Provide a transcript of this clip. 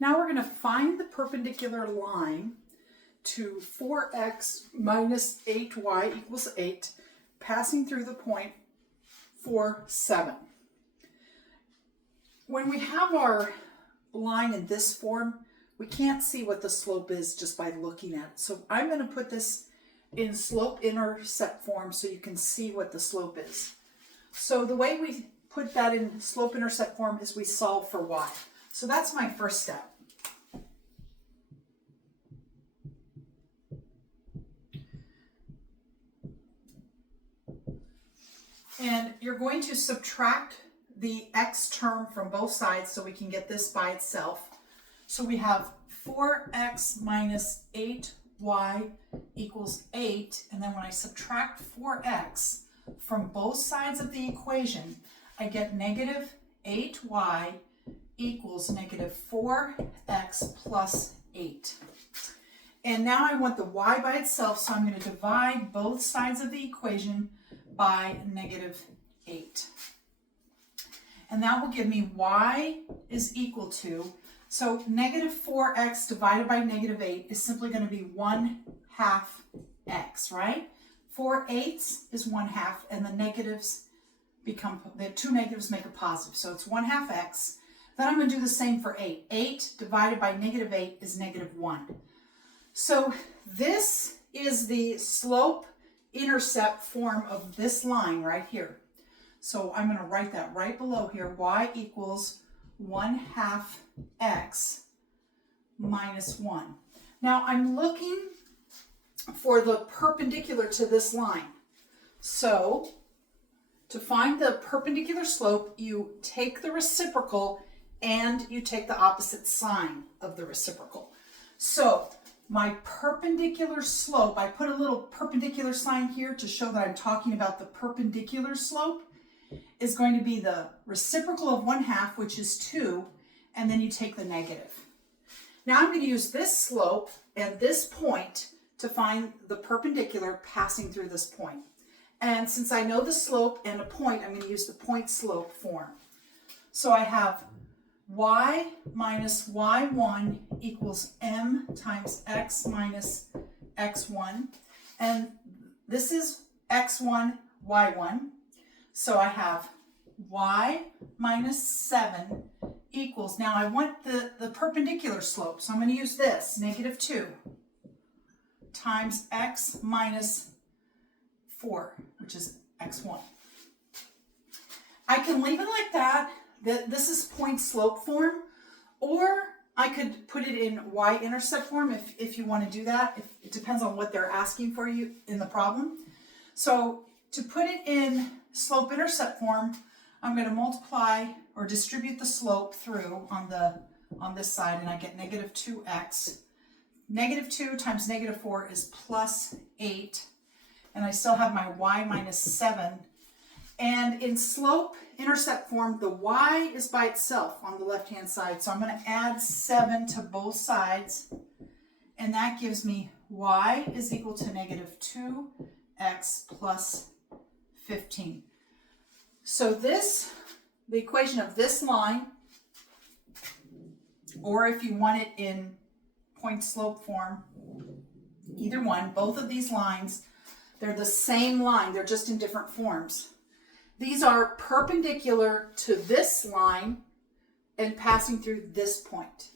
Now we're going to find the perpendicular line to 4x minus 8y equals 8, passing through the point 4, 7. When we have our line in this form, we can't see what the slope is just by looking at it. So I'm going to put this in slope-intercept form so you can see what the slope is. So the way we put that in slope-intercept form is we solve for y. So that's my first step. And you're going to subtract the x term from both sides so we can get this by itself. So we have 4x minus 8y equals 8. And then when I subtract 4x from both sides of the equation, I get negative 8y equals negative 4x plus 8. And now I want the y by itself, so I'm going to divide both sides of the equation by negative 8. And that will give me y is equal to, so negative 4x divided by negative 8 is simply going to be 1/2 x, right? 4/8 is 1/2, and the negatives become, the two negatives make a positive, so it's 1/2 x. Then I'm going to do the same for 8. 8 divided by negative 8 is negative 1. So this is the slope-intercept form of this line right here. So I'm going to write that right below here. Y equals 1/2 x minus 1. Now I'm looking for the perpendicular to this line. So to find the perpendicular slope, you take the reciprocal and you take the opposite sign of the reciprocal. So my perpendicular slope, I put a little perpendicular sign here to show that I'm talking about the perpendicular slope, is going to be the reciprocal of 1/2, which is 2, and then you take the negative. Now I'm going to use this slope and this point to find the perpendicular passing through this point. And since I know the slope and a point, I'm going to use the point slope form. So I have y minus y1 equals m times x minus x1. And this is x1, y1. So I have y minus 7 equals, now I want the perpendicular slope, so I'm going to use this, negative 2 times x minus 4, which is x1. I can leave it like that. This is point slope form, or I could put it in y-intercept form if you want to do that. It depends on what they're asking for you in the problem. So to put it in slope-intercept form, I'm going to multiply or distribute the slope through on this side, and I get negative 2x. Negative 2 times negative 4 is plus 8, and I still have my y minus 7. And in slope-intercept form, the y is by itself on the left-hand side, so I'm going to add 7 to both sides, and that gives me y is equal to negative 2x plus 15. So this, the equation of this line, or if you want it in point slope form, either one, both of these lines, they're the same line, they're just in different forms. These are perpendicular to this line and passing through this point.